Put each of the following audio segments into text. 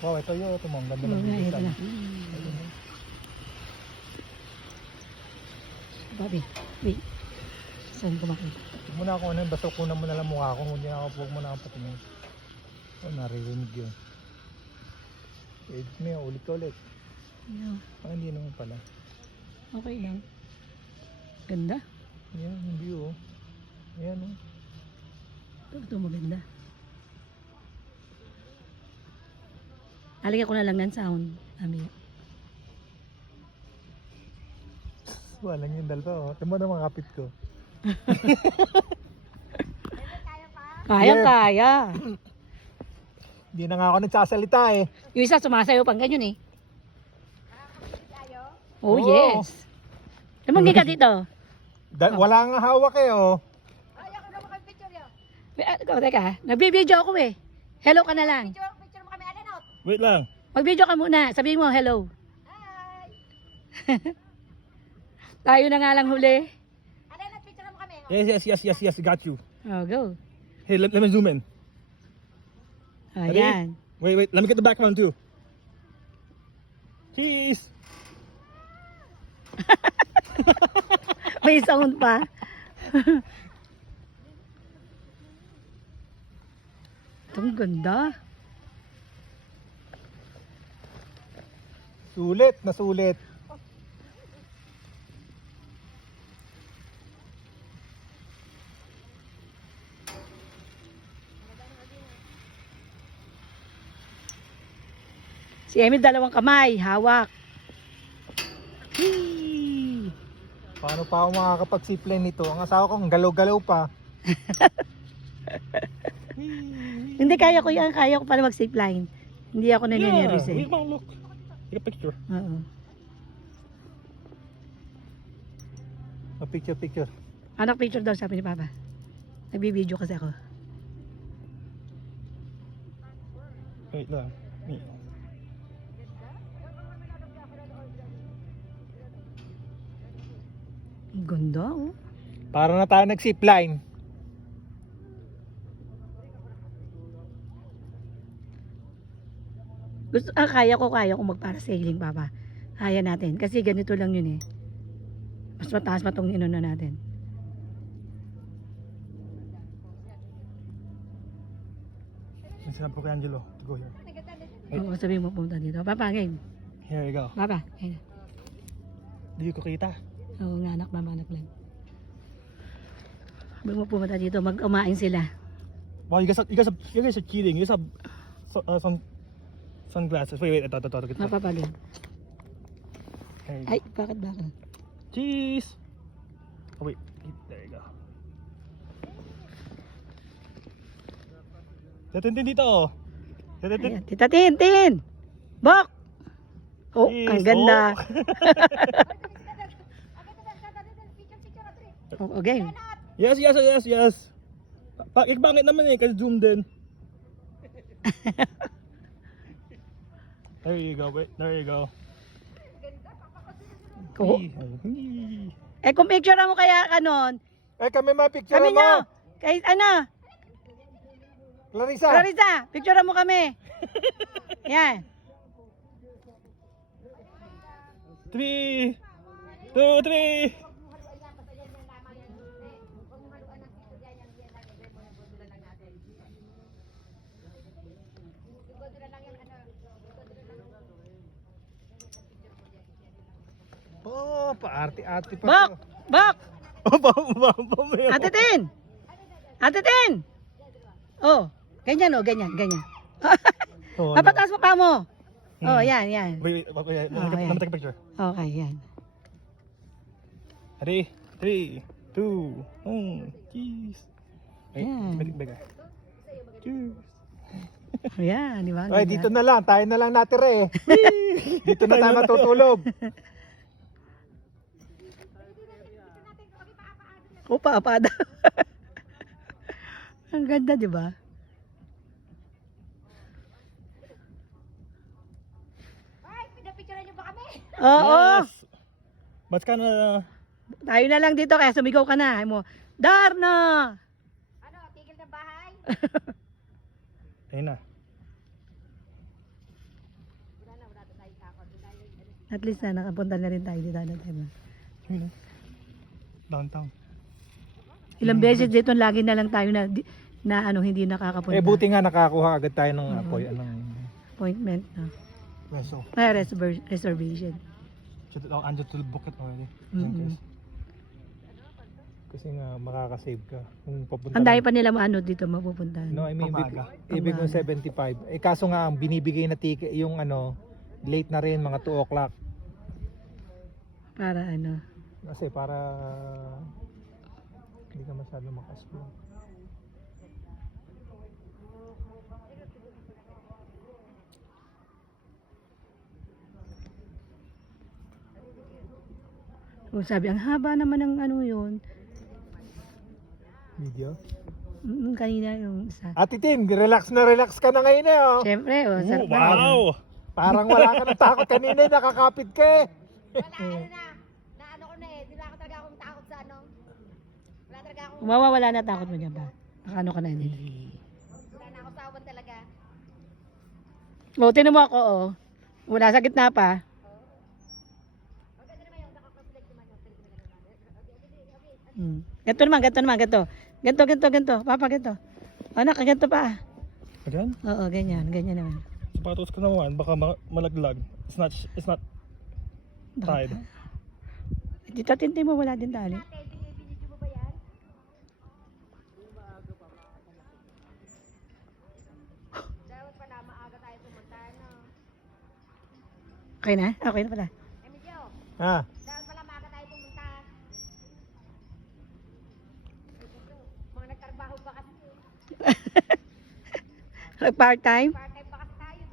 Wow, ito yun. Ito mo. Ang ganda ng Ito bibisan. na. Babi, wait. Saan ko makita? Huwag mo na ako ano, basta kunan mo na lang mukha ko. Huwag mo na ako patingin. Oh, naririnig yun. Edit mo yun, ulit ka ulit. Yeah. Hindi naman pala. Okay lang. Ganda. Ayan, yung view oh. Ayan oh. Ito maganda. Alagyan ko na lang ng sound. Ami. Walang yung dalpa oh. Tama na mga kapit ko. Kaya. Hindi na nga ako nagsasalita eh. Yung isa sumasayo pang ganyan eh. Oh, Oo. yes. Tumanggi ka dito. Wala nga hawak eh oh. Teka, nagbibideo ako eh. Hello ka na lang. Picture mo kami, Alenot. Wait lang. Mag-video ka muna. Sabihin mo hello. Hi. Tayo na nga lang huli. Alenot, picture mo kami. Yes. Got you. Oh, go. Hey, let me zoom in. Ayan. Wait. Let me get the background too. Cheese. May sound pa. Itong ganda. Sulit na sulit. Si Emil dalawang kamay, hawak. Hee. Paano pa ako makakapag-zipline nito? Ang asawa ko, ang galaw-galaw pa. Hindi, kaya ko yan. Kaya ko pala mag-zip line. Hindi ako naniniris eh. Look. Take a picture. Oo. A picture. Anak picture daw sabi ni Papa. Nagbibideo kasi ako. Wait lang. Ang ganda oh. Para na tayo nag-zipline. Kaya ko magparasailing, Papa. Kaya natin. Kasi ganito lang yun eh. Mas mataas pa itong inuna natin. Sinabi ko kay Angelo to go here. Oo, sabihin mo pumunta dito. Papa, game. Here we go. Papa, game. Di ko kita. Oo nga, anak, mamanak lang. Sabihin mo pumunta dito, mag-umain sila. Wow, you guys are cheating. You guys have some sunglasses. Wait. Ito. Papa, game. Here you go. Ay, bakit? Cheese. Oh wait, there you go. Tatintin dito oh. Tatintin. Ayan, Tita Tintin! Bok! Oh, Cheese. ang ganda. Oh. Oh, game. Yes. Bakit naman eh, kasi zoom din. There you go, wait. There you go. Oh. Eh kung picture mo kaya ka nun, Eh kami ma-picture sabi mo. nyo, kay ano, Clarissa. Clarissa, picture mo kami. Yan. 3, 2, 3. Oh, paarte-arte pa. Bok! Bok! Ate Ate Tin! Ate Tin! Oh, ganyan oh, ganyan. Oh, Papataas mo pa mo. Oh, yan. Wait. Let me take a picture. Okay, yan. Ready? 3, 2, 1. Cheese. Wait, Yan. make it bigger. Cheers. Yan, di ba? Ay, dito na lang. Tayo na lang natira eh. Dito na tayo matutulog. Opa, daw. Ang ganda, di ba? Ay, pinapicturean niyo ba kami? Oo. Yes. But kinda... Tayo na lang dito kaya sumigaw ka na. Ay mo, Darna! Ano, tigil ng bahay? Ayun na. At least na nakapunta na rin tayo dito. Yun, oh. Downtown. Ilang beses dito lagi na lang tayo na ano hindi nakakapunta. Eh buti nga nakakuha agad tayo ng apoy. Anong Appointment na. peso. Reservation. Andyo to book it already. Mm-mm. Kasi nga makakasave ka. Kung papunta Ang dami lang- pa nila ano dito mapupuntahan. No, I mean, ibig kong Pampaga. 75. Eh kaso nga ang binibigay na ticket, yung ano, late na rin, mga 2 o'clock. Para ano. Kasi para hindi ka masyado makaspoon. Kung sabi, ang haba naman ng ano yun. Video? Kanina yung isa. Ate Tin, relax ka na ngayon eh. Oh. Siyempre, sarap na. Wow! Parang wala ka ng takot kanina, nakakapit ka eh. Wala, ano na ano ko na eh. Di ba ako talaga akong takot sa ano? Wala talaga akong, Mawawala na takot mo dyan ba? Nakano ka na yun. wala na ako sawan talaga. O, tinan mo ako, oh. Wala sa gitna pa. Ganto. Ganto. Papa, ganto. Anak, ganto pa. Again? Oo, ganyan naman. Sapatos ko naman, baka malaglag. It's not tied. Dito tinti mo, wala din tali. Ate, binibidyo mo ba yan? Dapat pala maaga tayo pumunta, no? Okay na? Okay na pala. Emilio, Ha? dapat pala maaga tayo pumunta. Mga nagtrabaho ba kasi? Part-time? Part-time ba kasi tayo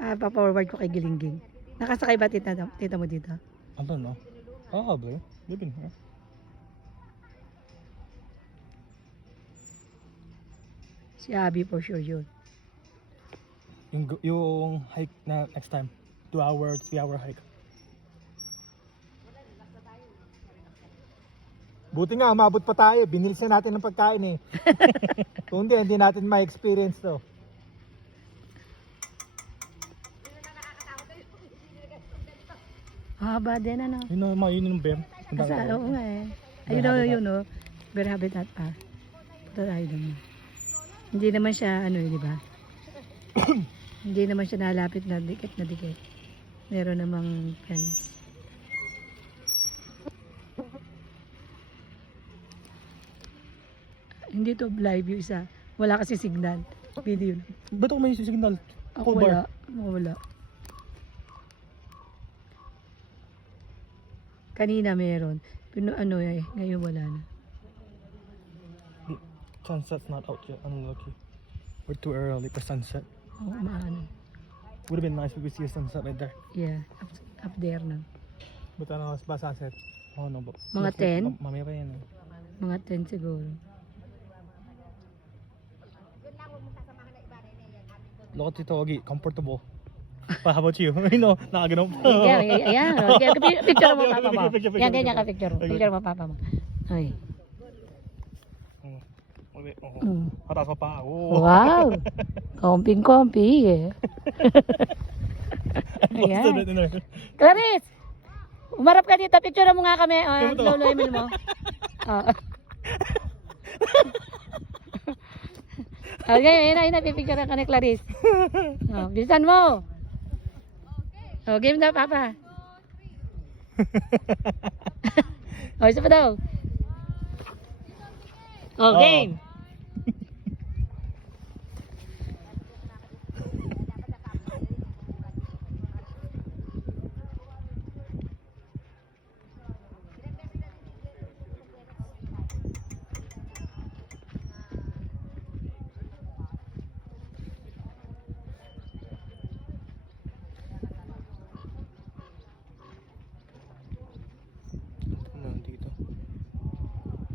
eh? Pa-forward ko kay Gilingging. Nakasakay ba tita mo dito? I don't know. Probably. Maybe not. Si Abby for sure yun. Yung hike na next time. 2-hour, 3-hour hike. Buti nga, umabot pa tayo. Binilsan natin ng pagkain eh. Kung hindi natin ma-experience to. Haba din ano. Yun yung bear. Oo nga eh. Ayun daw yun no. Bear habitat pa. Punta tayo doon. Hindi naman siya ano di ba? Hindi naman siya nalapit na dikit. Meron namang fence. Hindi to live yung isa. Wala kasi signal. Video. Ba't ako may signal? Ako wala. Ako wala. Kanina meron. Pero ano eh, ngayon wala na. Sunset's not out yet. Unlucky. We're too early for sunset. Oo, maano. Would have been nice if we could see a sunset right there. Yeah, up there na. But ano, ba sunset? Oh no, but Mga 10? Mamaya pa yan eh. Mga 10 siguro. Yun lang, huwag mong sasamahan na iba na yan. Look at Tito Ogie, comfortable. How about you? You know, nakaganon. Ayan. Picture mo papa mo. Picture. Yan, ganyan ka picture mo. Okay. Picture mo papa mo. Ay. Patas pa pa. Oh. Wow. Komping-kompi eh. Ayan. Clarice! Umarap ka dito. Picture mo nga kami. Lolo Emil mo. Okay, yun na. Pipicture ka ni Clarice. Bilisan mo. Game na, Papa. Isa pa daw. Game.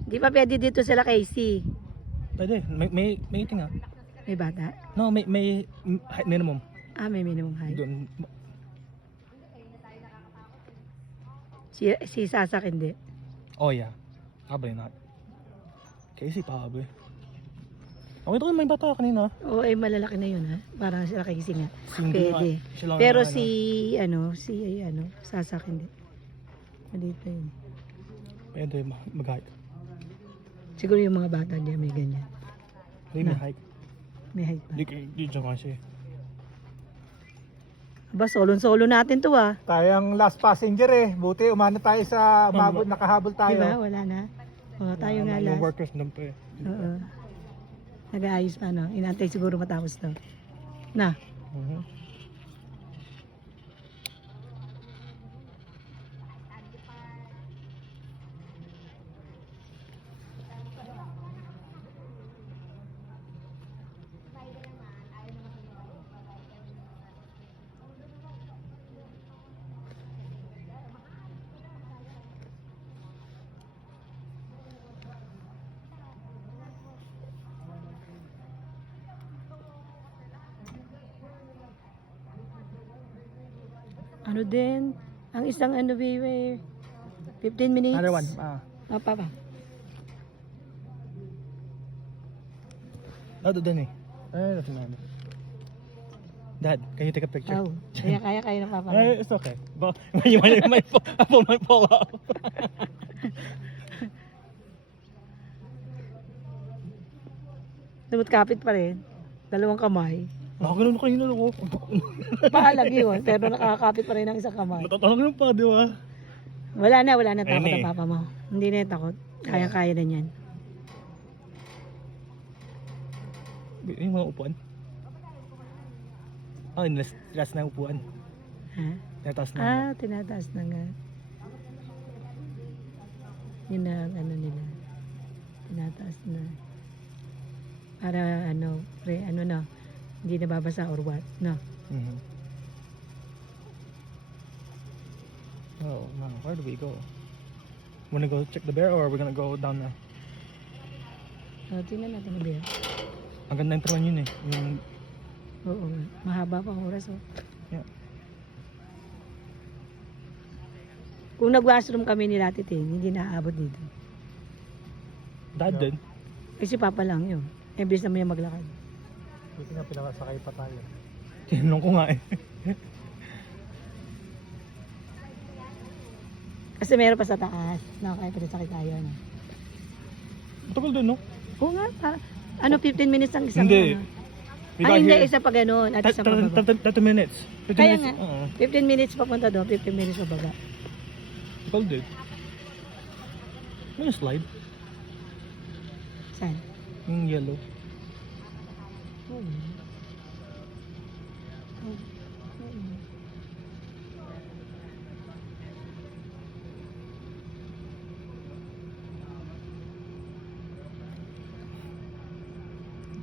Di pa pwede dito sila Casey. Pwede, may eating ah. May bata? No, may minimum. May minimum height. Doon. Si Sasak hindi. Oh yeah, probably not. Casey probably. Okay ito may bata kanina. Oo, ay malalaki na yun ha. Parang sila kagising nga. Hindi Pwede. nga, siya lang Pero ang si Sasak hindi. Maliit pa yun. Pwede mag-hike. Siguro yung mga bata niya may ganyan. Hindi may Na. hike. May height pa. Di dyan kasi. Aba, solo natin to ah. Tayong last passenger eh. Buti umano tayo sa nakahabol tayo. Diba? Wala na. O, tayo nga Yung last. workers doon pa eh. Oo. Nag-aayos pa no. Inantay siguro matapos to. Na. Mhm. Ano din? Ang isang baby, 15 minutes. Another one. Papa. Doon eh. That's another. Dad, can you take a picture? Oh, kaya ng papa. It's okay. But my fall off. Lumot kapit pa rin. Dalawang kamay. Nakagano'n kanina ako. Paalag yun, pero nakakapit pa rin ng isang kamay. Natatanong pa, di ba? Wala na takot Ayun ang eh. papa mo. Hindi na yung takot. Kaya na niyan. Yung mga upuan. Oh, last na upuan. Ha? Tatas na. Tinataas na nga. Yun na ang nila. Tinataas na. Para hindi nababasa or what. No. Mhm. Oh, no. Where do we go? Wanna go check the bear or we're gonna go down na? Tingnan natin na beer. Ang ganda yung turuan yun eh. Yung, Oo nga. Mahaba pa ang oras oh. yeah. Kung nag-washroom kami ni Latitin, hindi naaabot dito. Dad din. Kasi papa lang yun. Imbis naman yung maglakad. Buti nga pinakasakay pa tayo. Tinanong ko nga eh. Kasi meron pa sa taas. Kaya pa rin sakit tayo. No? Matagal din, no? Oo nga. 15 minutes ang isang Hindi. We got hindi, here- isa pa ganun. At isa pa baba. 30 minutes. 15 Kaya minutes. nga. 15 minutes papunta doon, 15 minutes pa baba. Matagal din. May slide. Saan? Yung yellow. Oo.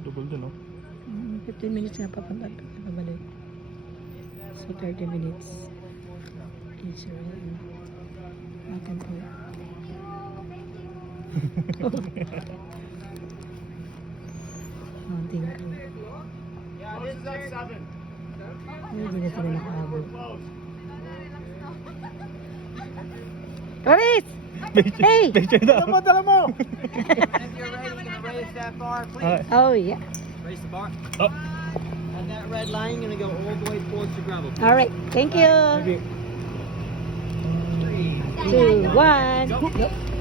Double din, no? 15 minutes nga papunta at pabalik. So 30 minutes. Each way. Makan po. Mountain ko. Hindi na sila nakaabot. Clarice! Hey! Dala mo! If you're ready, you're gonna raise that bar, please. Oh yeah. Raise the bar. Oh. And that red line, you're gonna go all the way towards the gravel. Alright. Thank you. Okay. 3, 2, 1. Go.